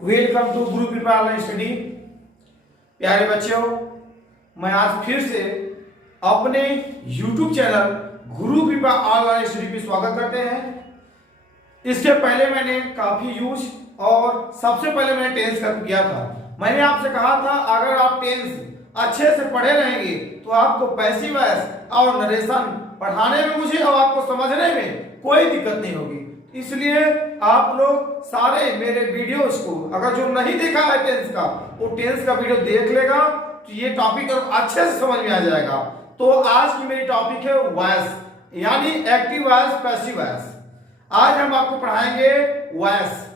Welcome to गुरु कृपा online study. प्यारे बच्चों, मैं आज फिर से अपने YouTube चैनल गुरु कृपा ऑनलाइन स्टडी पे स्वागत करते हैं। इसके पहले मैंने काफी यूज और सबसे पहले मैंने टेंस कर किया था। मैंने आपसे कहा था अगर आप टेंस अच्छे से पढ़े रहेंगे तो आपको पैसिव वॉइस और नरेशन पढ़ाने में मुझे और आपको समझने में कोई दिक्कत नहीं होगी। इसलिए आप लोग सारे मेरे वीडियोस को अगर जो नहीं देखा है टेंस का, वो टेंस का वीडियो देख लेगा तो ये टॉपिक और अच्छे से समझ में आ जाएगा। तो आज की मेरी टॉपिक है वॉइस, यानी एक्टिव वॉइस, पैसिव वॉइस। आज हम आपको पढ़ाएंगे वॉइस।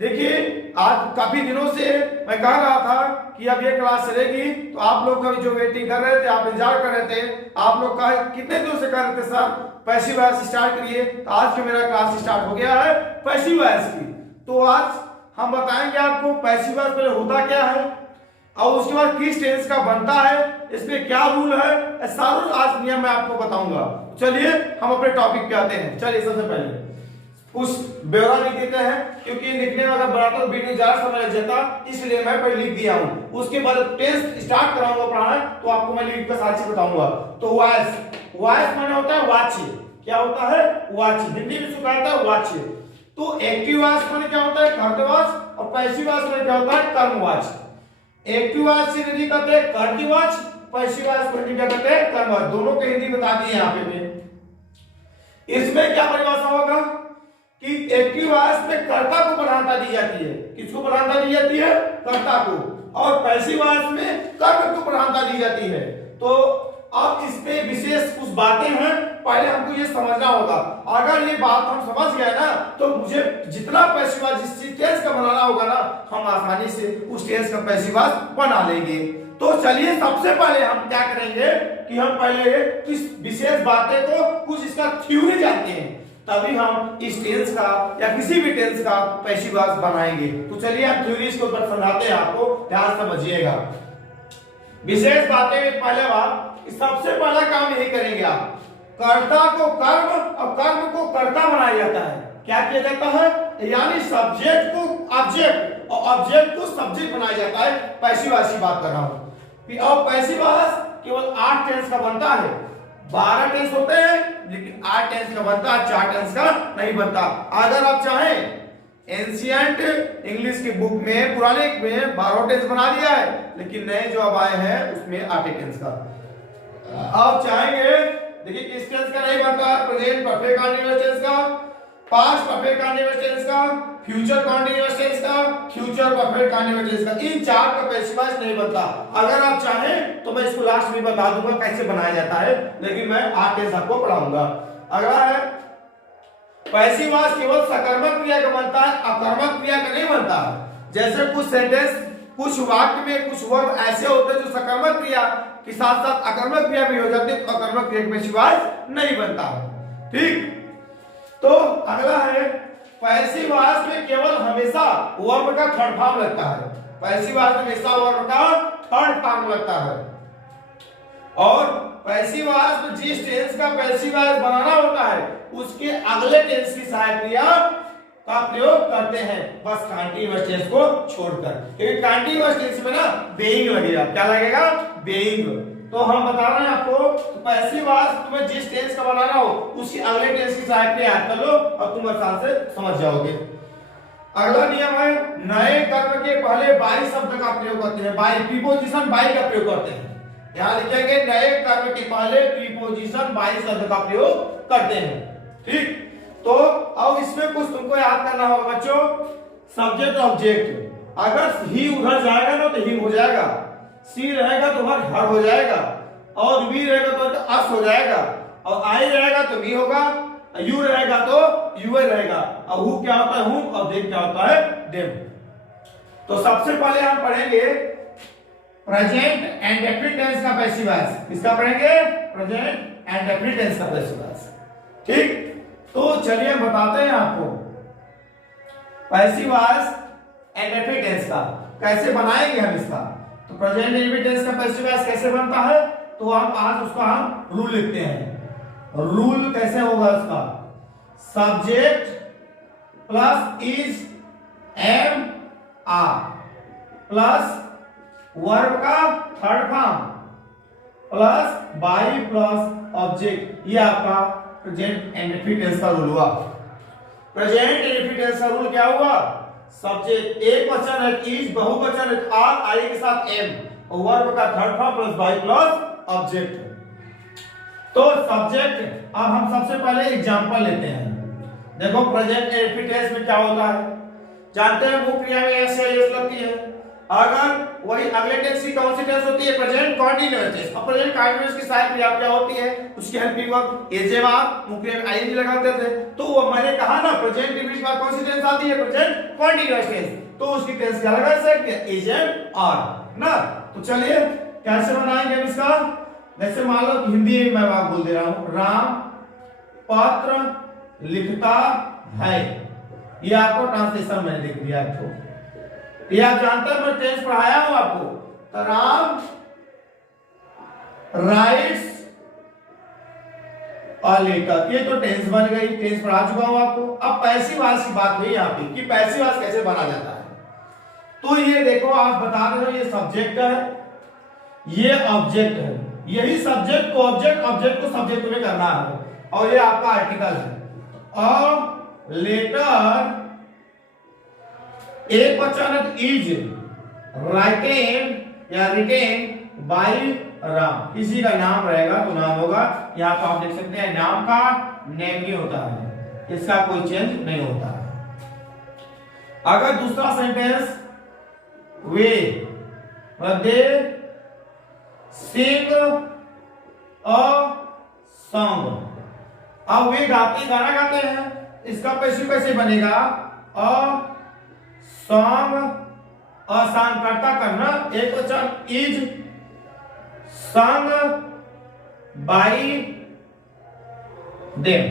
देखिए, आज काफी दिनों से मैं कह रहा था कि अब ये क्लास चलेगी, तो आप लोग का जो वेटिंग कर रहे थे, आप इंतजार कर रहे थे, आप लोग का कितने दिनों से कर रहे थे सर पैसिव वॉइस स्टार्ट करिए। तो आज जो मेरा क्लास स्टार्ट हो गया है पैसिव वॉइस की। तो आज हम बताएंगे आपको पैसिव वॉइस पहले होता क्या है और उसके बाद किस टेंस का बनता है, इसमें क्या रूल है, सारा आज नियम मैं आपको बताऊंगा। चलिए हम अपने टॉपिक पे आते हैं। चलिए सबसे पहले कुछ ब्यौरा लिख देते हैं, क्योंकि लिखने में अगर बनाता तो वीडियो ज्यादा समय लग जाता, इसलिए मैं पहले लिख दिया हूं। उसके बाद टेंस स्टार्ट कराऊंगा पढ़ाना, तो आपको मैं लिख कर साथ ही बताऊंगा। तो वॉइस, वॉइस माने होता है वाच्य। क्या होता है? वाच्य। हिंदी में इसको कहता है वाच्य। तो एक्टिव वॉइस माने क्या होता है? कर्तवाच्य। और पैसिव वॉइस माने क्या होता है? कर्मवाच्य। एक्टिव वॉइस से हिंदी कहते हैं कर्तवाच्य, पैसिव वॉइस को हिंदी क्या कहते हैं? कर्मवाच्य। दोनों के हिंदी बता दिए यहाँ पे। इसमें क्या परिभाषा होगा कि एक्टिव वॉइस में कर्ता को प्रधानता दी जाती है। किसको प्रधानता दी जाती है? कर्ता को। और पैसिव वॉइस में कर्म को प्रधानता दी जाती है। तो अब इसमें विशेष कुछ बातें हैं, पहले हमको ये समझना होगा। अगर ये बात हम समझ गए ना, तो मुझे जितना पैसिव वॉइस जिस टेंस का बनाना होगा ना, हम आसानी से उस टेंस का पैसिव वॉइस बना लेंगे। तो चलिए सबसे पहले हम क्या करेंगे कि हम पहले इस विशेष बातें को कुछ इसका थ्योरी जानते हैं, तभी हम इस टेंस का या किसी भी टेंस का पैसिव वॉइस बनाएंगे। तो चलिए हम थ्योरीज को समझाते हैं, आपको ध्यान समझिएगा। विशेष बातें पहले बात, सबसे पहला काम यही करेंगे आप, कर्ता को कर्म और कर्म को कर्ता बनाया जाता है। क्या किया जाता है? यानी सब्जेक्ट को ऑब्जेक्ट और ऑब्जेक्ट को सब्जेक्ट बनाया जाता है। पैसिव वॉइस की बात कर रहा हूं। और पैसिव वॉइस केवल 8 टेंस का बनता है। 12 टेंस होते हैं, लेकिन 8 टेंस का बनता है, 4 टेंस का नहीं बनता। अगर आप चाहें एंशिएंट इंग्लिश की बुक में, पुराने में 12 टेंस बना दिया है, लेकिन नए जो अब आए हैं उसमें 8 टेंस का। आप चाहेंगे, देखिए किस टेंस का नहीं बनता है? प्रेजेंट परफेक्ट कंटीन्यूअस टेंस का, पास्ट परफेक्ट कंटीन्यूअस टेंस का, फ्यूचर कंटीन्यूअस टेंस का, फ्यूचर परफेक्ट कंटीन्यूअस टेंस का। इन 4 का पैसिव वॉइस नहीं बनता। अगर आप चाहें तो मैं इसको लास्ट में बता दूंगा कैसे बनाया जाता है, लेकिन मैं 8 टेंस आपको पढ़ाऊंगा। अगला है पैसिव वॉइस केवल सकर्मक क्रिया का बनता है, अकर्मक क्रिया का नहीं बनता है। जैसे कुछ सेंटेंस, कुछ वाक्य में कुछ वर्ड ऐसे होते हैं जो सकर्मक क्रिया के साथ साथ अकर्मक क्रिया भी हो जाती है, तो अकर्मक क्रिया का पैसिव वॉइस नहीं बनता है। ठीक। तो अगला है पैसिव वॉइस में केवल हमेशा वर्ब का थर्ड फॉर्म लगता है। पैसिव वॉइस में हमेशा वर्ब का थर्ड फॉर्म लगता है। और पैसिव वॉइस में जिस टेंस का पैसिव वॉइस बनाना होता है, उसके अगले टेंस की सहायक क्रिया का प्रयोग करते हैं, बस कंटीन्यूअस टेंस को छोड़कर। क्योंकि कंटीन्यूअस टेंस में ना बेइंग लगेगा। क्या लगेगा? बेइंग। तो हम बता रहे हैं आपको, पैसिव वॉइस तुम्हें जिस टेंस का बनाना हो उसकी अगले टेंस की सहायक क्रिया याद कर लो और तुम आसान से समझ जाओगे। अगला नियम है, नए कर्म के पहले बाई शब्द का प्रयोग करते हैं। बाई, प्रीपोजिशन बाई का प्रयोग करते हैं। यहां लिखेंगे नए कर्म के पहले प्रीपोजिशन बाई शब्द का प्रयोग करते हैं। ठीक। तो अब इसमें कुछ तुमको याद करना होगा बच्चों, सब्जेक्ट ऑब्जेक्ट। अगर ही उधर जाएगा ना तो हिम हो जाएगा, सी रहेगा तो उधर हर हो जाएगा, और वी रहेगा तो अस हो जाएगा, और आई रहेगा तो वी होगा, यू रहेगा तो यूए रहेगा, और हु क्या होता है? हूं, और देम क्या होता है? देम। तो सबसे पहले हम पढ़ेंगे प्रेजेंट एंड डेफिनिट टेंस का पैसिव वॉइस। किसका पढ़ेंगे? प्रेजेंट एंड डेफिनिट टेंस का पैसिव वॉइस। ठीक। तो चलिए हम बताते हैं आपको passive voice and definite tense का कैसे बनाएंगे हम इसका। तो प्रेजेंट डेफिनिट टेंस का पैसिव वॉइस कैसे बनता है, तो हम आज उसका हम रूल लिखते हैं। रूल कैसे होगा इसका? Subject plus is, am are plus verb का third form plus by plus object, ये आपका प्रेजेंट इंडेफिनिट टेंस का रूल हुआ। प्रेजेंट इंडेफिनिट टेंस का रूल क्या हुआ? सब्जेक्ट एक वचन है इज, बहुवचन है आर, आई के साथ एम, और वर्ब का third form plus by plus object. तो सब्जेक्ट, अब हम सबसे पहले एग्जांपल लेते हैं। देखो प्रेजेंट इंडेफिनिट टेंस में क्या होता है, जानते हैं वो क्रिया में एस या एस लगती है। अगर वही अगले टेंस की कौन सी टेंस होती है? Present continuous tense. अब प्रेजेंट कंटीन्यूअस की सारी क्रिया क्या होती है? उसकी हेल्पिंग वर्ब एजे आर, मुक्रिया में आईएनजी लगाते थे। तो वो मैंने कहा ना प्रेजेंट इंडेफिनिट के बाद कौन सी टेंस आती है? Present continuous tense. तो उसकी टेंस क्या लगा सकते हैं? एजे आर ना। तो चलिए कैसे बनाएंगे हम इसका? जैसे मान लो हिंदी में मैं बात बोल दे रहा हूं, राम पत्र लिखता है, ये आपको ट्रांसलेशन मैंने लिख दिया आपको। ये आप जानते हैं मैं टेंस पढ़ाया हूं आपको। तो राम राइट्स अ लेटर, ये तो टेंस बन गई, टेंस पढ़ा चुका हूं आपको। अब पैसिव वॉइस की बात हुई यहाँ पे कि पैसिव वॉइस कैसे बना जाता है। तो ये देखो आप बता रहे हो, ये सब्जेक्ट है, ये ऑब्जेक्ट है, यही सब्जेक्ट को ऑब्जेक्ट, ऑब्जेक्ट को सब्जेक्ट में करना है, और ये आपका आर्टिकल है। और लेटर एक वचन इज राइटेन या रिटेन बाई राम, किसी का नाम रहेगा तो नाम होगा। यहां पर आप देख सकते हैं नाम का नेम ही होता है, इसका कोई चेंज नहीं होता है। अगर दूसरा sentence way they Singh a song, अब वे गाते गाना गाते हैं, इसका पैसिव कैसे बनेगा? अ सॉन्ग, असांग करता करना, एक वचन इज सॉन्ग बाई देम,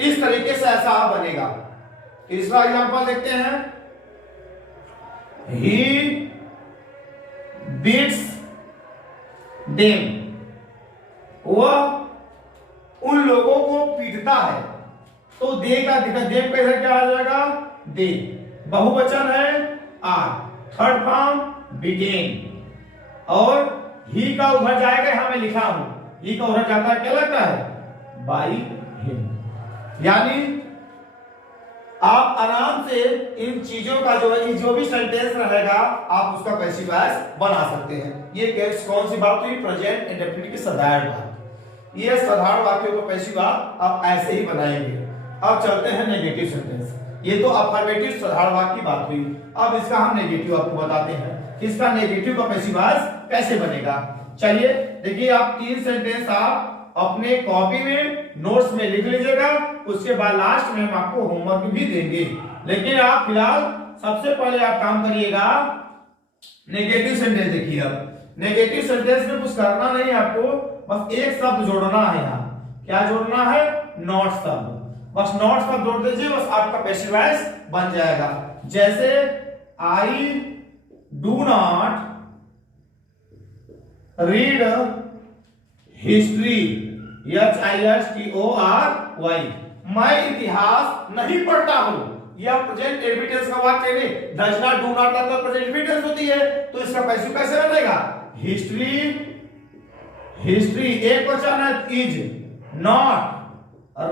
इस तरीके से ऐसा बनेगा। तीसरा एग्जांपल देखते हैं, ही बीट्स देम, वह उन लोगों को पीटता है। तो दे का देम कैसे क्या आ जाएगा? दे, बहुवचन है आर, थर्ड फॉर्म बिगेन, और ही का उधर जाएगा, यहां मैं लिखा हूं ही का उधर जाता है, क्या लगता है? By him. यानी आप आराम से इन चीजों का जो भी सेंटेंस रहेगा आप उसका पैसिव वॉइस बना सकते हैं। ये कौन सी बात हुई? प्रेजेंट इंडेफिनिट की साधारण बात। ये साधारण वाक्यों का पैसिव आप ऐसे ही बनाएंगे। अब चलते हैं नेगेटिव सेंटेंस। ये तो अफर्मेटिव साधारण वाक्य की बात हुई, अब इसका हम नेगेटिव आपको बताते हैं। इसका नेगेटिव का पैसिव वॉइस कैसे बनेगा? चलिए देखिए, आप 3 सेंटेंस आप अपने कॉपी में नोट्स में लिख लीजिएगा, उसके बाद लास्ट में हम आपको होमवर्क भी देंगे। लेकिन आप फिलहाल सबसे पहले आप काम करिएगा नेगेटिव सेंटेंस। देखिए अब नेगेटिव सेंटेंस में कुछ करना नहीं आपको, बस एक शब्द जोड़ना है। यहाँ क्या जोड़ना है? नॉट शब्द, बस नॉट शब्द जोड़ दीजिए, बस आपका पैसिव वॉइस बन जाएगा। जैसे I do not read history, HISTORY, मैं इतिहास नहीं पढ़ता हूं। यह प्रेजेंट इंडेफिनिट का वाक्य नहीं, डज नॉट, डू नॉट तो प्रेजेंट इंडेफिनिट होती है, तो इसका पैसिव कैसे बनेगा? हिस्ट्री, हिस्ट्री एक वचन है इज, नॉट,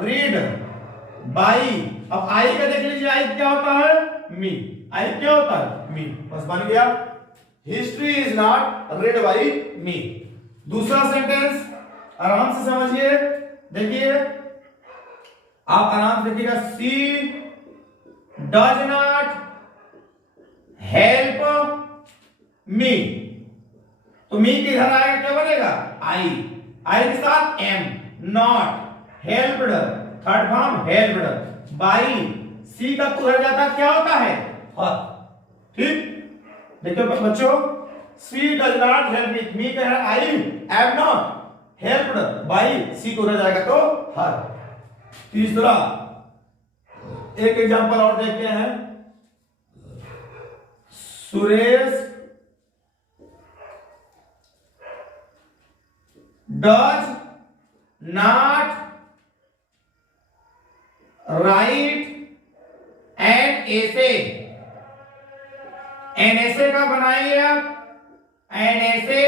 रीड, बाई। अब आई का देख लीजिए, आई क्या होता है? मी, आई क्या होता है? मी, बस बन गया। History is not read by me. दूसरा सेंटेंस आराम से समझिए, देखिए आप आराम से देखिएगा, सी डज नॉट हेल्प मी, तो मी किधर आएगा? क्या बनेगा? आई, आई के साथ am, not, helped, third form helped, by, she का उधर जाता क्या होता है? ठीक, देखिए बच्चों, she does not help me, me कह रहा है I am not helped by, she को उधर जाएगा तो हर। तीसरा एक एग्जांपल और देखते हैं, Suresh does not right an essay NSA का बनाइए आप, NSA।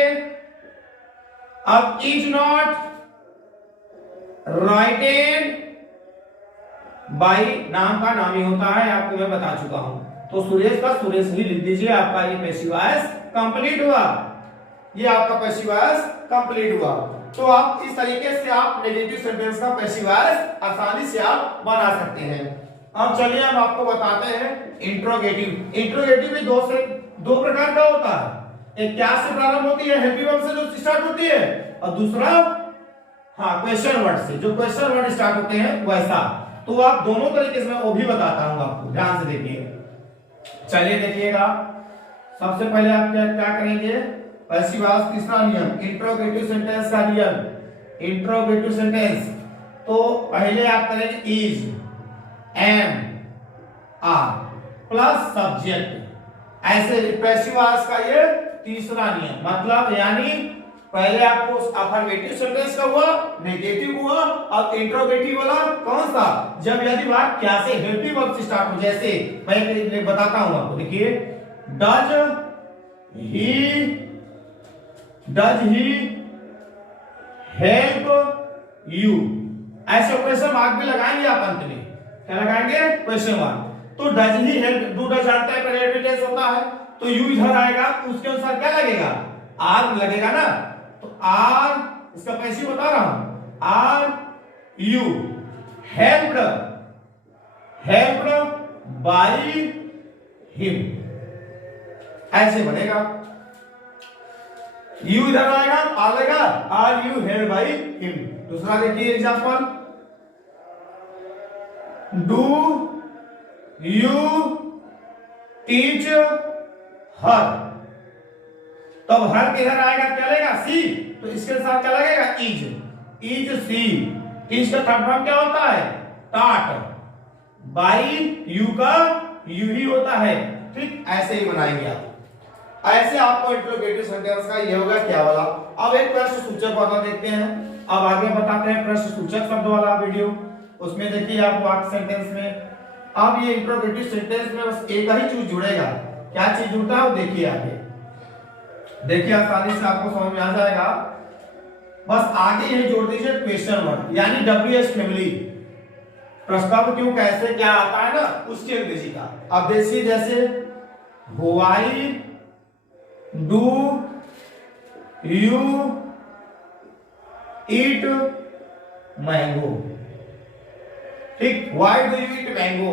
अब इज नॉट राइटेड बाई, नाम का नाम ही होता है, आपको मैं बता चुका हूं। तो सुरेश का सुरेश ही लिख दीजिए, आपका ये पैसिव वॉइस कंप्लीट हुआ, ये आपका पैसिव वॉइस कंप्लीट हुआ। तो आप इस तरीके से आप नेगेटिव सेंटेंस का पैसिव वॉइस आसानी से आप बना सकते हैं। अब चलिए हम आपको बताते हैं इंट्रोगेटिव। इंट्रोगेटिव में दो प्रकार का होता है, एक क्या से प्रारंभ होती है, हेल्पिंग वर्ब से जो स्टार्ट होती है, और दूसरा क्वेश्चन वर्ड से, जो क्वेश्चन वर्ड स्टार्ट होते हैं वैसा। तो आप दोनों तरीके से मैं वो भी बताता हूं आपको, ध्यान से देखिए। चलिए देखिएगा, सबसे पहले आप क्या करेंगे, पैसिव वॉइस तीसरा नियम, इंट्रोगेटिव सेंटेंस का नियम। इंट्रोगेटिव सेंटेंस तो पहले आप करेंगे is, am, are plus subject, ऐसे पैसिव वॉइस का ये तीसरा नियम। मतलब यानी पहले आपको अफर्मेटिव सेंटेंस का हुआ, नेगेटिव हुआ, और इंट्रोगेटिव वाला कौन सा, जब यदि बात क्या से हेल्पिंग वर्ब से स्टार्ट हो। जैसे मैं बताता हूं आपको, देखिए डज ही हेल्प यू, ऐसे क्वेश्चन मार्क भी लगाएंगे आप अंत में, क्या लगाएंगे, क्वेश्चन मार्क। तो does he help, do does जानता है प्रेजेंट टेंस होता है, तो यू इधर आएगा, उसके अनुसार क्या लगेगा, आर लगेगा ना। तो आर, इसका पैसिव बता रहा हूं, are you helped by him, ऐसे बनेगा। यू इधर आएगा, आर लगेगा, are you helped by him. दूसरा देखिए example, do you teach her, तब हर किधर आएगा, क्या लगेगा, सी, तो इसके साथ क्या लगेगा, इज सी। टीच का थर्ड फॉर्म क्या होता है, टाट, बाई यू का यू ही होता है, ठीक, ऐसे ही बनाएंगे आप। ऐसे आपको इंट्रोगेटिव सेंटेंस का ये होगा क्या वाला। अब एक प्रश्न सूचक वाला देखते हैं, अब आगे बताते हैं प्रश्न सूचक शब्द वाला वीडियो। उसमें देखिए आप वाक्य सेंटेंस में, अब ये इंट्रोगेटिव सेंटेंस में बस एक ही चीज जुड़ेगा, क्या चीज जुड़ता है वो देखिए आगे, देखिए आसानी से आपको समझ में आ जाएगा। बस आगे ये जोड़ दीजिए क्वेश्चन वर्ड, यानी WH फैमिली, प्रस्ताव क्यों, कैसे, क्या आता है ना, उसकी अंग्रेजी का। अब देखिए जैसे why do you eat mango, ठीक, why do you eat mango.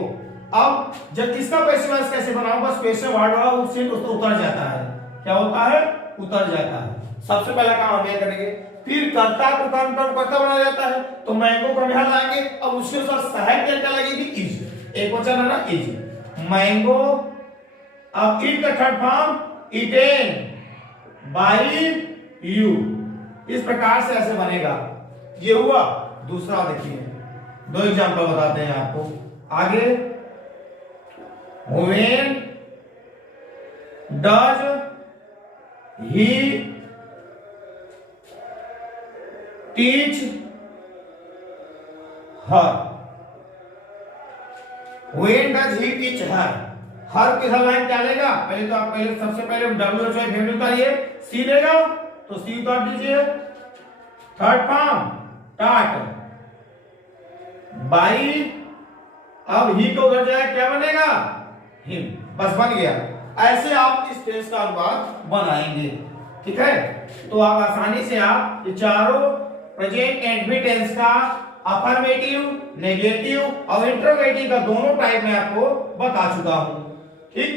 अब जब इसका पैसिव वॉइस कैसे बनाओ, बस क्वेश्चन वर्ड वाला उससे उतर जाता है, क्या होता है, उतर जाता है। सबसे पहला काम हम ये करेंगे, फिर कर्ता को कर्म कर्ता बनाया जाता है, तो मैंगो को यहां लाएंगे। अब उसके साथ सहायक क्या लगेगी, इज, एक वचन है ना, इज मैंगो। अब इट का third form eaten by you, इस प्रकार से ऐसे बनेगा, ये हुआ। दूसरा देखिए, दो एग्जांपल बताते हैं आपको आगे। When does he teach her, when does he teach हर किधर लाइन क्या लेगा, पहले तो आप सबसे पहले WH फैमिली उतारिए, सी लेगा, तो सी उतार दीजिए, थर्ड फॉर्म टाट, बाई, अब ही को उधर जाए, क्या बनेगा, हिम, बस बन गया। ऐसे आप इस टेंस का अनुवाद बनाएंगे, ठीक है। तो आप आसानी से आप ये चारों प्रेजेंट एंड भी टेंस का अफर्मेटिव, नेगेटिव और इंट्रोगेटिव का दोनों टाइप में आपको बता चुका हूं, ठीक,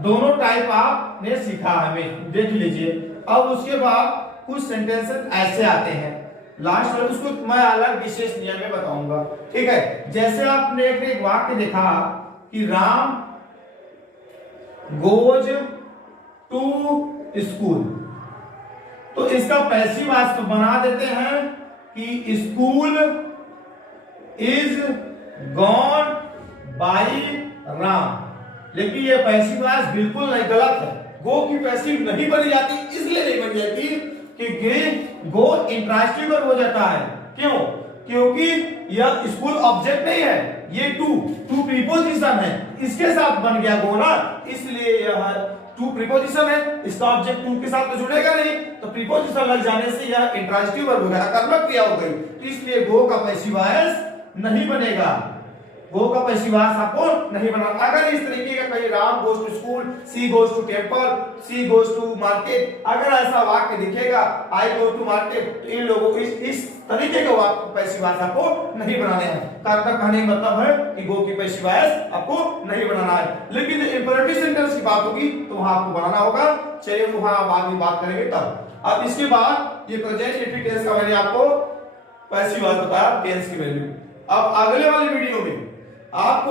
दोनों टाइप आपने सीखा हमें, देख लीजिए। अब उसके बाद कुछ सेंटेंसेस ऐसे आते हैं, लास्ट में उसको मैं अलग विशेष नियम में बताऊंगा, ठीक है। जैसे आपने एक वाक्य देखा कि राम गोज टू स्कूल, तो इसका पैसिव वॉइस बना देते हैं कि school is gone by Ram, लेकिन ये पैसिव वॉइस बिल्कुल नहीं, गलत है। गो की पैसिव नहीं बनी जाती, इसलिए नहीं बनी जाती कि गो इंट्रांसिटिव वर्ब हो जाता है। क्यों? क्योंकि यह स्कूल ऑब्जेक्ट नहीं है, ये टू प्रीपोजिशन है, इसके साथ बन गया गो ना, इसलिए यह टू प्रीपोजिशन है, इसका ऑब्जेक्ट टू के साथ तो जुड़ेगा नहीं, तो प्रीपोजिशन लग जाने से यह इंट्रांजिटिव वर्ब हो गया, कर्मक क्रिया हो गई, तो इसलिए गो का पैसिव वॉइस नहीं बनेगा, गो का पैसिव वॉइस आपको नहीं बनाना। अगर इस तरीके का कहीं Ram goes to school, she goes to temple, she goes to market, अगर ऐसा वाक्य दिखेगा आई गो टू मार्केट, तो इन लोगों को इस तरीके के वाक्य पैसिव वॉइस आपको नहीं बनाने हैं। कर्ता कहने का मतलब है कि गो की पैसिव वॉइस आपको नहीं बनाना है, लेकिन इंपेरेटिव सेंटेंस की बात होगी तो वहां आपको बनाना होगा। चलिए वहां बाद में बात करेंगे तब। अब इसके बाद ये प्रेजेंट इंडेफिनिट टेंस का मैंने आपको पैसिव वॉइस बताया, टेंस की वैल्यू। अब अगले वाले वीडियो में आपको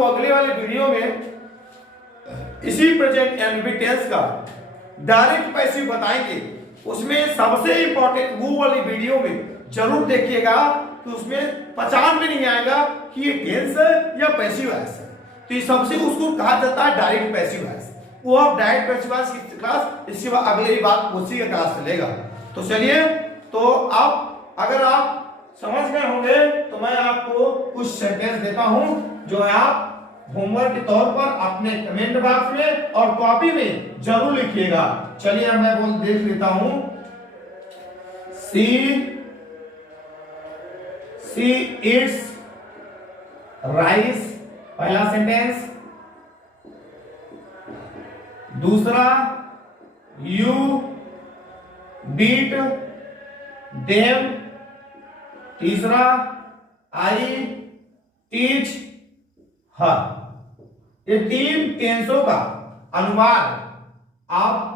इसी प्रेजेंट इंडेफिनिट टेंस का डायरेक्ट पैसिव बताएंगे। उसमें सबसे इंपॉर्टेंट वो वाली वीडियो में जरूर देखिएगा, तो उसमें पहचान में नहीं आएगा कि ये टेंस है या पैसिव वॉइस है, तो ये सबसे उसको कहा जाता है डायरेक्ट पैसिव वॉइस। वो आप डायरेक्ट पैसिव वॉइस की क्लास, इसके बाद अगले ही बात उसी का क्लास चलेगा। तो चलिए, तो आप अगर आप समझ गए होंगे तो मैं आपको कुछ सेंटेंस देता हूं जो है आप होमवर्क के तौर पर अपने कमेंट बॉक्स में और कॉपी में जरूर लिखिएगा। चलिए मैं देख लेता हूं। सी इट्स राइस, पहला सेंटेंस। दूसरा, यू बीट देम। तीसरा, आई टीच हर। ये तीन टेंसों का अनुवाद आप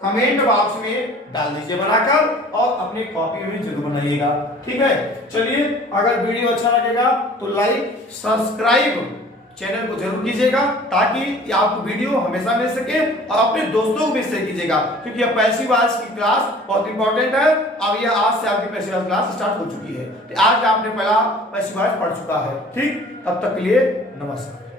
कमेंट बॉक्स में डाल दीजिए बनाकर, और अपनी कॉपी में जरूर बनाइएगा, ठीक है। चलिए, अगर वीडियो अच्छा लगेगा तो लाइक सब्सक्राइब चैनल को जरूर कीजिएगा, ताकि आपको वीडियो हमेशा मिल सके, और अपने दोस्तों को भी शेयर कीजिएगा, क्योंकि यह पैसिव वॉइस की क्लास बहुत इंपॉर्टेंट है। अब यह आज से आपकी पैसिव वॉइस क्लास स्टार्ट हो चुकी है, तो आज आपने पहला पैसिव वॉइस पढ़ चुका है, ठीक। तब तक के लिए नमस्कार।